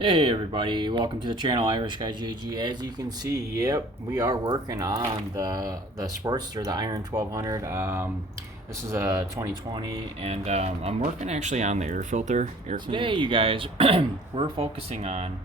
Hey everybody, welcome to the channel, Irish Guy JG. As you can see, yep, we are working on the Sportster, the Iron 1200. This is a 2020, and I'm working actually on the air filter. Today, you guys, we're focusing on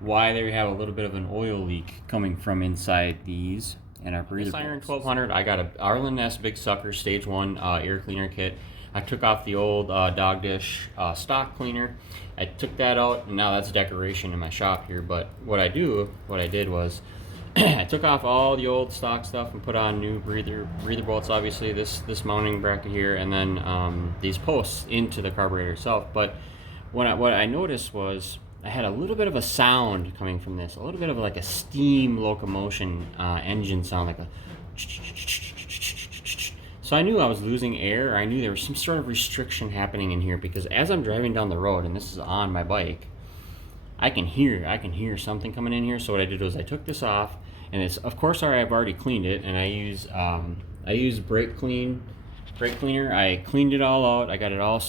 why they have a little bit of an oil leak coming from inside these. And our breather. This Iron 1200, I got a Arlen Ness Big Sucker Stage 1 air cleaner kit. I took off the old dog dish stock cleaner. I took that out, and now that's decoration in my shop here. But what I did was I took off all the old stock stuff and put on new breather bolts, obviously this mounting bracket here, and then these posts into the carburetor itself. But what I noticed was I had a little bit of a sound coming from this, a little bit of like a steam locomotion engine sound, like a. So I knew I was losing air. I knew there was some sort of restriction happening in here, because as I'm driving down the road, and this is on my bike, I can hear something coming in here. So what I did was I took this off, and it's, of course, I've already cleaned it, and I use brake cleaner. I cleaned it all out. I got it all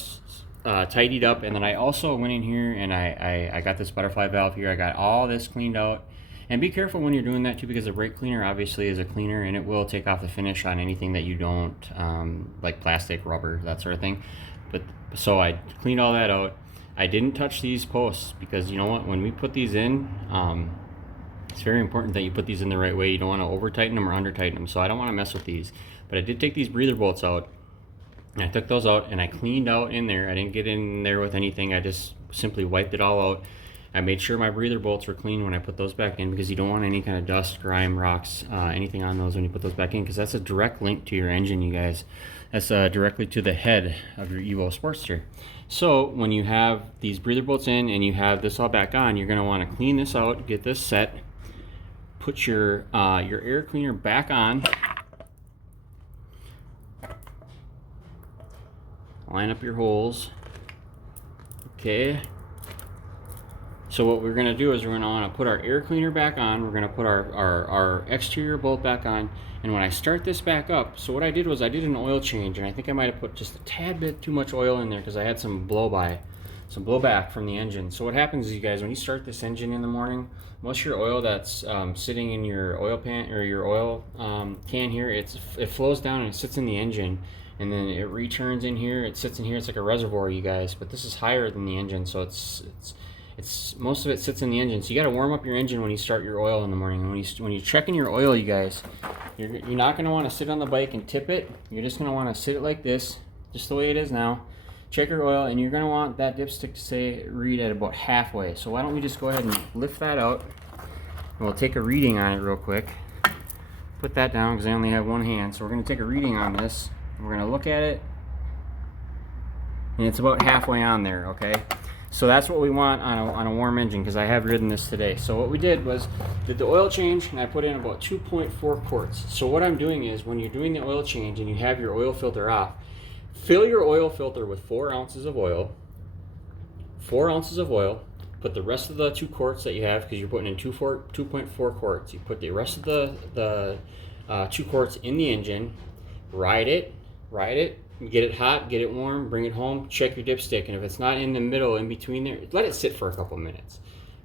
tidied up, and then I also went in here and I got this butterfly valve here. I got all this cleaned out. And be careful when you're doing that too, because the brake cleaner obviously is a cleaner, and it will take off the finish on anything that you don't, like plastic, rubber, that sort of thing. But so I cleaned all that out. I didn't touch these posts, because you know what, when we put these in, it's very important that you put these in the right way. You don't want to over tighten them or under tighten them, so I don't want to mess with these. But I did take these breather bolts out, and I took those out and I cleaned out in there. I didn't get in there with anything. I just simply wiped it all out. I made sure my breather bolts were clean when I put those back in, because you don't want any kind of dust, grime, rocks, anything on those when you put those back in, because that's a direct link to your engine, you guys. That's directly to the head of your Evo Sportster. So when you have these breather bolts in and you have this all back on, you're going to want to clean this out, get this set, put your air cleaner back on, line up your holes. Okay. So what we're going to do is we're going to want to put our air cleaner back on. We're going to put our exterior bolt back on. And when I start this back up, so what I did was I did an oil change, and I think I might have put just a tad bit too much oil in there, because I had some blowback from the engine. So what happens is, you guys, when you start this engine in the morning, most of your oil that's sitting in your oil pan or your oil can here, it flows down and it sits in the engine. And then it returns in here. It sits in here. It's like a reservoir, you guys. But this is higher than the engine, so it's most of it sits in the engine. So you got to warm up your engine when you start your oil in the morning. And when you're checking your oil, you guys, you're not going to want to sit on the bike and tip it. You're just going to want to sit it like this, just the way it is now. Check your oil, and you're going to want that dipstick to say read at about halfway. So why don't we just go ahead and lift that out, and we'll take a reading on it real quick. Put that down, because I only have one hand. So we're going to take a reading on this. We're going to look at it, and it's about halfway on there, okay? So that's what we want on a warm engine, because I have ridden this today. So what we did was did the oil change, and I put in about 2.4 quarts. So what I'm doing is, when you're doing the oil change and you have your oil filter off, fill your oil filter with 4 ounces of oil. 4 ounces of oil. Put the rest of the 2 quarts that you have, because you're putting in 2.4 quarts. You put the rest of the 2 quarts in the engine. Ride it. Get it hot, get it warm, bring it home, check your dipstick, and if it's not in the middle, in between there, let it sit for a couple minutes.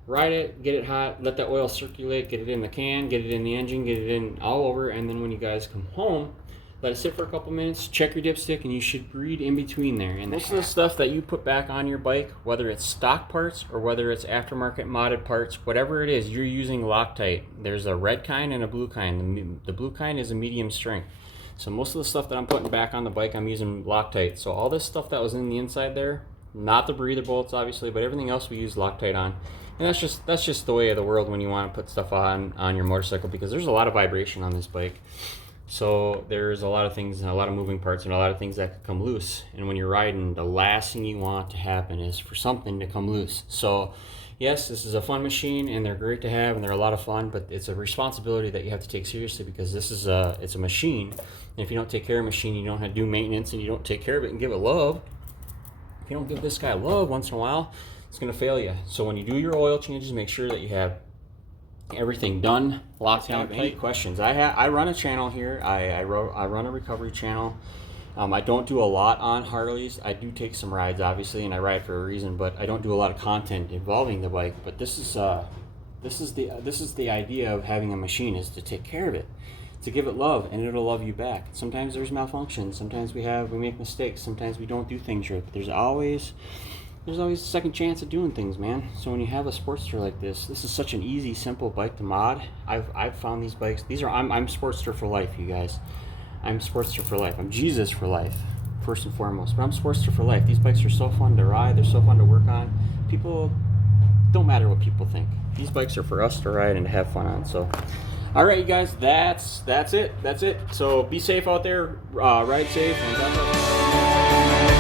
Ride it, get it hot, let that oil circulate, get it in the can, get it in the engine, get it in all over, and then when you guys come home, let it sit for a couple minutes, check your dipstick, and you should breathe in between there. And most of the stuff that you put back on your bike, whether it's stock parts or whether it's aftermarket modded parts, whatever it is, you're using Loctite. There's a red kind and a blue kind. The blue kind is a medium strength. So most of the stuff that I'm putting back on the bike, I'm using Loctite. So all this stuff that was in the inside there, not the breather bolts obviously, but everything else we use Loctite on. And that's just the way of the world when you want to put stuff on your motorcycle, because there's a lot of vibration on this bike. So there's a lot of things and a lot of moving parts and a lot of things that could come loose. And when you're riding, the last thing you want to happen is for something to come loose. So yes, this is a fun machine, and they're great to have, and they're a lot of fun, but it's a responsibility that you have to take seriously, because this is it's a machine. And if you don't take care of a machine, you don't have to do maintenance, and you don't take care of it and give it love. If you don't give this guy love once in a while, it's going to fail you. So when you do your oil changes, make sure that you have everything done, locked down. Any questions? I run a channel here. I run a recovery channel. I don't do a lot on Harleys. I do take some rides, obviously, and I ride for a reason, but I don't do a lot of content involving the bike. But this is the idea of having a machine, is to take care of it, to give it love, and it'll love you back. Sometimes there's malfunctions. Sometimes we make mistakes. Sometimes we don't do things right. But there's always a second chance at doing things, man. So when you have a Sportster like this is such an easy, simple bike to mod. I've found these bikes. I'm Sportster for life, you guys. I'm Sportster for life. I'm Jesus for life, first and foremost. But I'm Sportster for life. These bikes are so fun to ride. They're so fun to work on. People, don't matter what people think. These bikes are for us to ride and to have fun on. So, all right, you guys, that's it. So be safe out there. Ride safe. And God bless.